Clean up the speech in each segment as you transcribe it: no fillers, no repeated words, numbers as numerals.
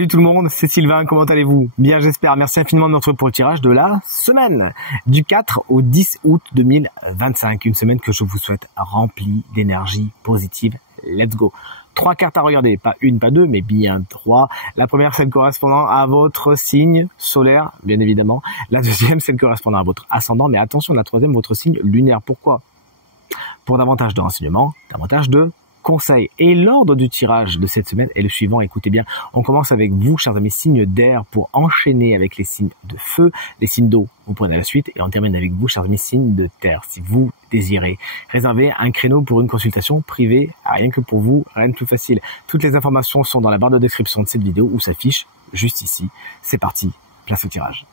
Salut tout le monde, c'est Sylvain, comment allez-vous? Bien j'espère, merci infiniment de nous retrouver pour le tirage de la semaine du 4 au 10 août 2025. Une semaine que je vous souhaite remplie d'énergie positive. Let's go. 3 cartes à regarder, pas une, pas deux, mais bien 3. La première, celle correspondant à votre signe solaire, bien évidemment. La deuxième, celle correspondant à votre ascendant, mais attention, la troisième, votre signe lunaire. Pourquoi? Pour davantage de renseignements, davantage de conseils. Et l'ordre du tirage de cette semaine est le suivant. Écoutez bien, on commence avec vous, chers amis, signes d'air, pour enchaîner avec les signes de feu, les signes d'eau. Vous prenez la suite et on termine avec vous, chers amis, signes de terre. Si vous désirez réserver un créneau pour une consultation privée, rien que pour vous, rien de plus facile. Toutes les informations sont dans la barre de description de cette vidéo où s'affiche juste ici. C'est parti, place au tirage.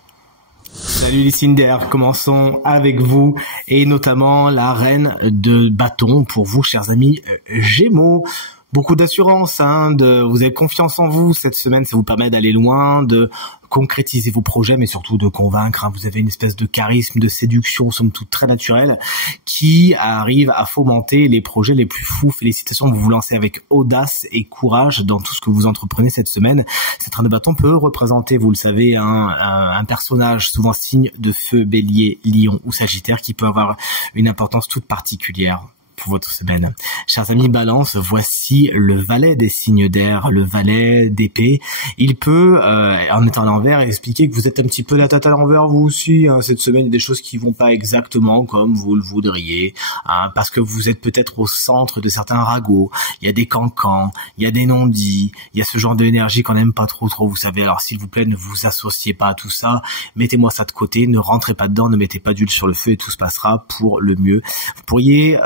Salut les signes d'air, commençons avec vous et notamment la reine de bâton pour vous, chers amis Gémeaux. Beaucoup d'assurance, vous avez confiance en vous cette semaine, ça vous permet d'aller loin, de concrétiser vos projets, mais surtout de convaincre. Vous avez une espèce de charisme, de séduction, somme toute très naturelle, qui arrive à fomenter les projets les plus fous. Félicitations, vous vous lancez avec audace et courage dans tout ce que vous entreprenez cette semaine. Cette reine de bâton peut représenter, vous le savez, un personnage souvent signe de feu, bélier, lion ou sagittaire, qui peut avoir une importance toute particulière pour votre semaine. Chers amis Balance, voici le valet des signes d'air, le valet d'épée. Il peut, en étant à l'envers, expliquer que vous êtes un petit peu la tête à l'envers vous aussi. Cette semaine, il y a des choses qui vont pas exactement comme vous le voudriez, parce que vous êtes peut-être au centre de certains ragots. Il y a des cancans, il y a des non-dits, il y a ce genre d'énergie qu'on n'aime pas trop, vous savez. Alors s'il vous plaît, ne vous associez pas à tout ça. Mettez-moi ça de côté, ne rentrez pas dedans, ne mettez pas d'huile sur le feu et tout se passera pour le mieux. Vous pourriez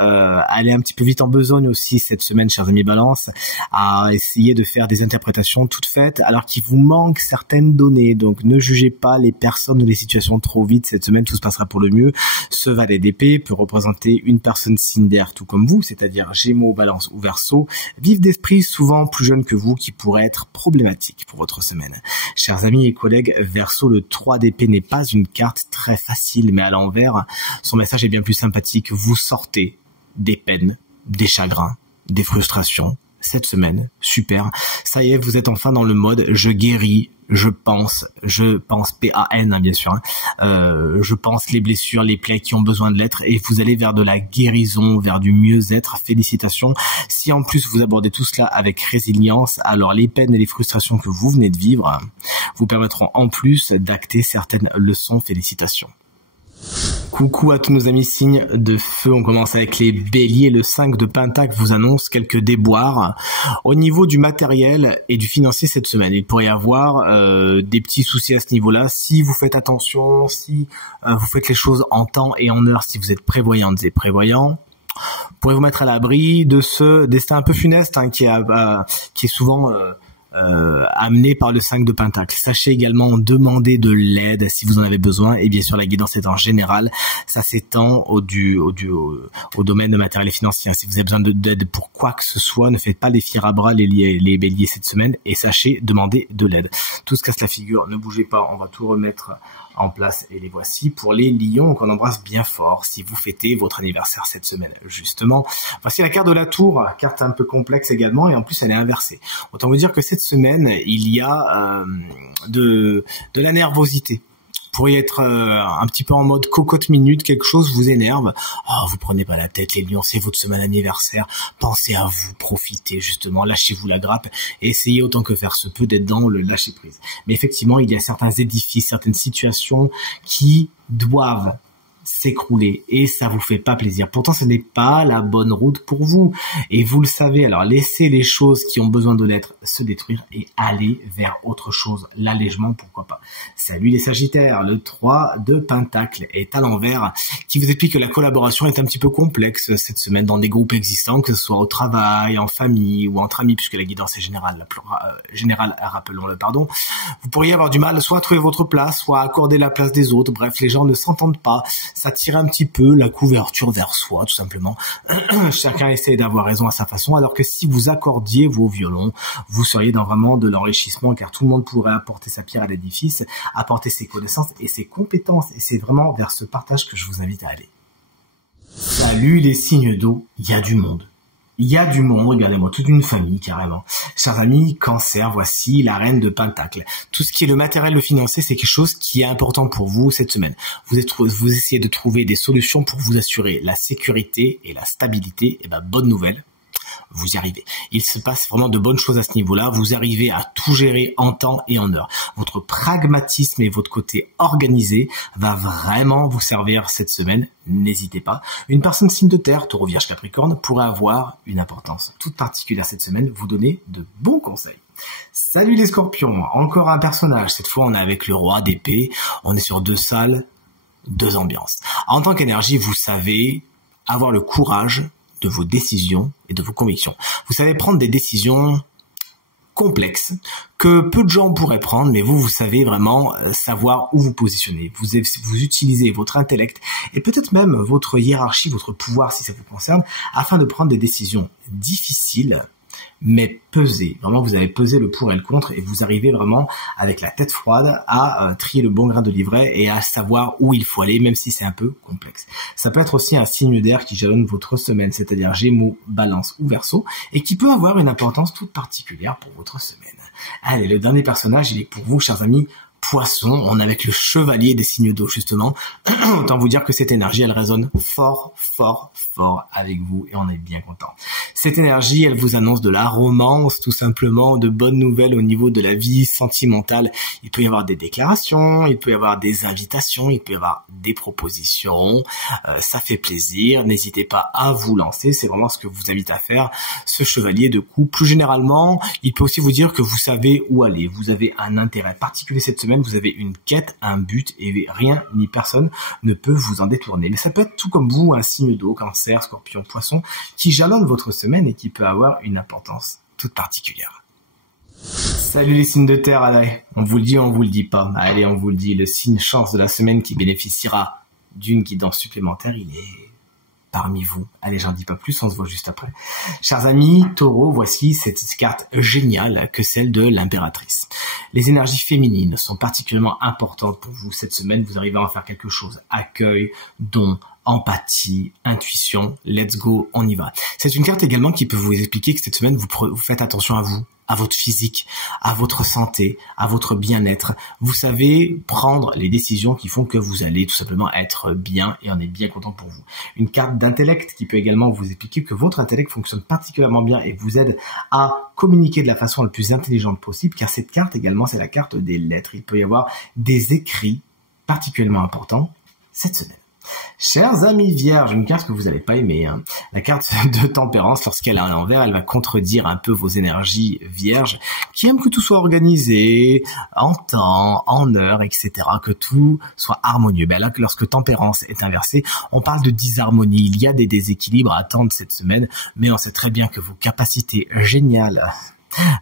aller un petit peu vite en besogne aussi cette semaine, chers amis Balance, à essayer de faire des interprétations toutes faites alors qu'il vous manque certaines données. Donc ne jugez pas les personnes ou les situations trop vite cette semaine, tout se passera pour le mieux. Ce valet d'épée peut représenter une personne signe d'air tout comme vous, c'est-à-dire Gémeaux, Balance ou Verseau, vif d'esprit, souvent plus jeune que vous, qui pourrait être problématique pour votre semaine. Chers amis et collègues Verseau, le 3 d'épée n'est pas une carte très facile, mais à l'envers, son message est bien plus sympathique. Vous sortez des peines, des chagrins, des frustrations. Cette semaine, super. Ça y est, vous êtes enfin dans le mode je guéris, je pense P-A-N, bien sûr. Je pense les blessures, les plaies qui ont besoin de l'être, et vous allez vers de la guérison, vers du mieux-être. Félicitations. Si en plus vous abordez tout cela avec résilience, alors les peines et les frustrations que vous venez de vivre vous permettront en plus d'acter certaines leçons. Félicitations. Coucou à tous nos amis signes de feu, on commence avec les béliers. Le 5 de Pentacle vous annonce quelques déboires au niveau du matériel et du financier cette semaine. Il pourrait y avoir des petits soucis à ce niveau-là. Si vous faites attention, si vous faites les choses en temps et en heure, si vous êtes prévoyantes et prévoyants, vous pourrez vous mettre à l'abri de ce destin un peu funeste qui est souvent amené par le 5 de Pentacle. Sachez également demander de l'aide si vous en avez besoin, et bien sûr la guidance est en général, ça s'étend au domaine matériel et financier. Si vous avez besoin d'aide pour quoi que ce soit, ne faites pas les fiers à bras les béliers cette semaine, et sachez demander de l'aide. Tout se casse la figure, ne bougez pas, on va tout remettre en place, et les voici pour les lions qu'on embrasse bien fort si vous fêtez votre anniversaire cette semaine justement. Voici la carte de la tour, carte un peu complexe également, et en plus elle est inversée. Autant vous dire que cette semaine il y a de la nervosité. Vous pourriez être un petit peu en mode cocotte minute, quelque chose vous énerve. Oh, vous prenez pas la tête les lions, c'est votre semaine anniversaire. Pensez à vous, profitez justement, lâchez-vous la grappe et essayez autant que faire se peut d'être dans le lâcher prise. Mais effectivement, il y a certains édifices, certaines situations qui doivent s'écrouler et ça vous fait pas plaisir. Pourtant, ce n'est pas la bonne route pour vous et vous le savez. Alors, laissez les choses qui ont besoin de l'être se détruire et allez vers autre chose. L'allègement, pourquoi pas. Salut les Sagittaires, le 3 de Pentacle est à l'envers, qui vous explique que la collaboration est un petit peu complexe cette semaine dans des groupes existants, que ce soit au travail, en famille ou entre amis, puisque la guidance est générale, rappelons-le, pardon. Vous pourriez avoir du mal soit à trouver votre place, soit à accorder la place des autres. Bref, les gens ne s'entendent pas. Ça tire un petit peu la couverture vers soi, tout simplement. Chacun essaie d'avoir raison à sa façon, alors que si vous accordiez vos violons, vous seriez dans vraiment de l'enrichissement, car tout le monde pourrait apporter sa pierre à l'édifice, apporter ses connaissances et ses compétences, et c'est vraiment vers ce partage que je vous invite à aller. Salut les signes d'eau, il y a du monde. Il y a du monde, regardez-moi, toute une famille carrément. Chers amis, Cancer, voici la reine de Pentacle. Tout ce qui est le matériel, le financier, c'est quelque chose qui est important pour vous cette semaine. Vous essayez de trouver des solutions pour vous assurer la sécurité et la stabilité. Et ben, bonne nouvelle, vous y arrivez. Il se passe vraiment de bonnes choses à ce niveau-là. Vous arrivez à tout gérer en temps et en heure. Votre pragmatisme et votre côté organisé va vraiment vous servir cette semaine. N'hésitez pas. Une personne signe de terre, Taureau, Vierge, Capricorne, pourrait avoir une importance toute particulière cette semaine, vous donner de bons conseils. Salut les Scorpions, encore un personnage. Cette fois, on est avec le roi d'épée. On est sur 2 salles, 2 ambiances. En tant qu'énergie, vous savez avoir le courage de vos décisions et de vos convictions. Vous savez prendre des décisions complexes que peu de gens pourraient prendre, mais vous savez vraiment savoir où vous positionner. Vous utilisez votre intellect et peut-être même votre hiérarchie, votre pouvoir si ça vous concerne, afin de prendre des décisions difficiles, mais pesées. Vraiment, vous avez pesé le pour et le contre et vous arrivez vraiment avec la tête froide à trier le bon grain de livret et à savoir où il faut aller, même si c'est un peu complexe. Ça peut être aussi un signe d'air qui jalonne votre semaine, c'est-à-dire Gémeaux, Balance ou Verseau, et qui peut avoir une importance toute particulière pour votre semaine. Allez, le dernier personnage, il est pour vous, chers amis, Poisson. On est avec le chevalier des signes d'eau, justement. Autant vous dire que cette énergie, elle résonne fort, fort, fort avec vous et on est bien content. Cette énergie, elle vous annonce de la romance, tout simplement, de bonnes nouvelles au niveau de la vie sentimentale. Il peut y avoir des déclarations, il peut y avoir des invitations, il peut y avoir des propositions. Ça fait plaisir. N'hésitez pas à vous lancer. C'est vraiment ce que vous invite à faire, ce chevalier de coupe. Plus généralement, il peut aussi vous dire que vous savez où aller. Vous avez un intérêt particulier cette semaine. Vous avez une quête, un but et rien ni personne ne peut vous en détourner. Mais ça peut être tout comme vous, un signe d'eau, Cancer, Scorpion, Poisson, qui jalonne votre semaine et qui peut avoir une importance toute particulière. Salut les signes de terre, allez, on vous le dit ou on vous le dit pas. Allez, on vous le dit, le signe chance de la semaine qui bénéficiera d'une guidance supplémentaire, il est parmi vous. Allez, j'en dis pas plus, on se voit juste après. Chers amis, Taureau, voici cette carte géniale que celle de l'impératrice. Les énergies féminines sont particulièrement importantes pour vous cette semaine. Vous arrivez à en faire quelque chose. Accueil, don, empathie, intuition, let's go, on y va. C'est une carte également qui peut vous expliquer que cette semaine, vous faites attention à vous, à votre physique, à votre santé, à votre bien-être. Vous savez prendre les décisions qui font que vous allez tout simplement être bien et on est bien content pour vous. Une carte d'intellect qui peut également vous expliquer que votre intellect fonctionne particulièrement bien et vous aide à communiquer de la façon la plus intelligente possible, car cette carte également, c'est la carte des lettres. Il peut y avoir des écrits particulièrement importants cette semaine. Chers amis vierges, une carte que vous n'allez pas aimer, hein. La carte de tempérance, lorsqu'elle est à l'envers, elle va contredire un peu vos énergies vierges, qui aiment que tout soit organisé, en temps, en heure, etc., que tout soit harmonieux. Ben là, lorsque tempérance est inversée, on parle de disharmonie, il y a des déséquilibres à attendre cette semaine, mais on sait très bien que vos capacités géniales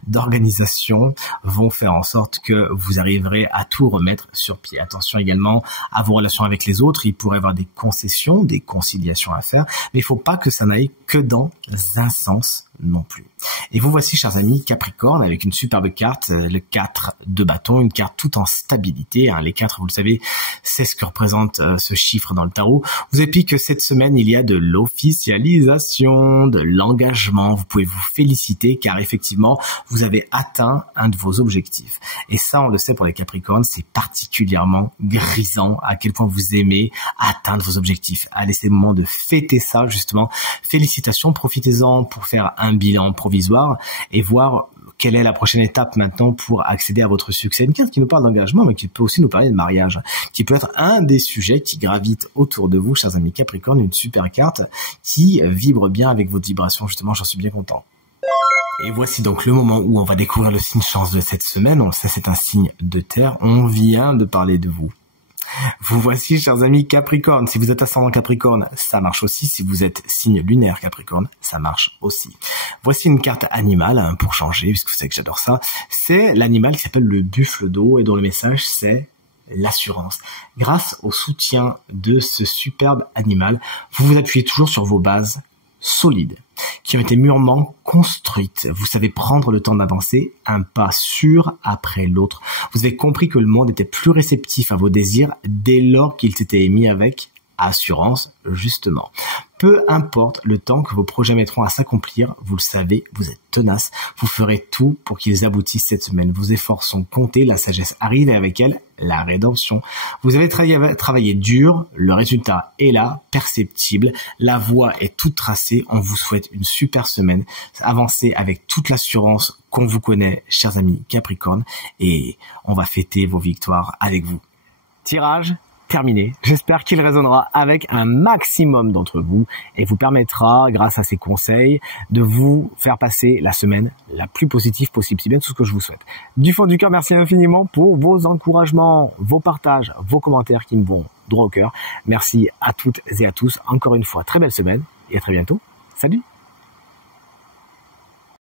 d'organisation vont faire en sorte que vous arriverez à tout remettre sur pied. Attention également à vos relations avec les autres, il pourrait y avoir des concessions, des conciliations à faire, mais il ne faut pas que ça n'aille que dans un sens non plus. Et vous voici, chers amis, Capricorne, avec une superbe carte, le 4 de bâton, une carte tout en stabilité. Les 4, vous le savez, c'est ce que représente ce chiffre dans le tarot. Vous avez que cette semaine, il y a de l'officialisation, de l'engagement. Vous pouvez vous féliciter car effectivement, vous avez atteint un de vos objectifs. Et ça, on le sait pour les Capricornes, c'est particulièrement grisant à quel point vous aimez atteindre vos objectifs. Allez, c'est le moment de fêter ça, justement. Félicitations, profitez-en pour faire un bilan provisoire et voir quelle est la prochaine étape maintenant pour accéder à votre succès. Une carte qui nous parle d'engagement, mais qui peut aussi nous parler de mariage, qui peut être un des sujets qui gravitent autour de vous, chers amis Capricorne, une super carte qui vibre bien avec votre vibration, justement, j'en suis bien content. Et voici donc le moment où on va découvrir le signe chance de cette semaine. On le sait, c'est un signe de terre. On vient de parler de vous. Vous voici, chers amis Capricorne. Si vous êtes ascendant Capricorne, ça marche aussi. Si vous êtes signe lunaire Capricorne, ça marche aussi. Voici une carte animale pour changer, puisque vous savez que j'adore ça. C'est l'animal qui s'appelle le buffle d'eau et dont le message c'est l'assurance. Grâce au soutien de ce superbe animal, vous vous appuyez toujours sur vos bases solides, qui ont été mûrement construites. Vous savez prendre le temps d'avancer un pas sûr après l'autre. Vous avez compris que le monde était plus réceptif à vos désirs dès lors qu'il s'était émis avec assurance, justement. Peu importe le temps que vos projets mettront à s'accomplir, vous le savez, vous êtes tenace, vous ferez tout pour qu'ils aboutissent cette semaine. Vos efforts sont comptés, la sagesse arrive et avec elle, la rédemption. Vous avez travaillé dur, le résultat est là, perceptible, la voie est toute tracée, on vous souhaite une super semaine. Avancez avec toute l'assurance qu'on vous connaît, chers amis Capricorne, et on va fêter vos victoires avec vous. Tirage terminé. J'espère qu'il résonnera avec un maximum d'entre vous et vous permettra, grâce à ces conseils, de vous faire passer la semaine la plus positive possible. C'est bien tout ce que je vous souhaite. Du fond du cœur, merci infiniment pour vos encouragements, vos partages, vos commentaires qui me vont droit au cœur. Merci à toutes et à tous. Encore une fois, très belle semaine et à très bientôt. Salut!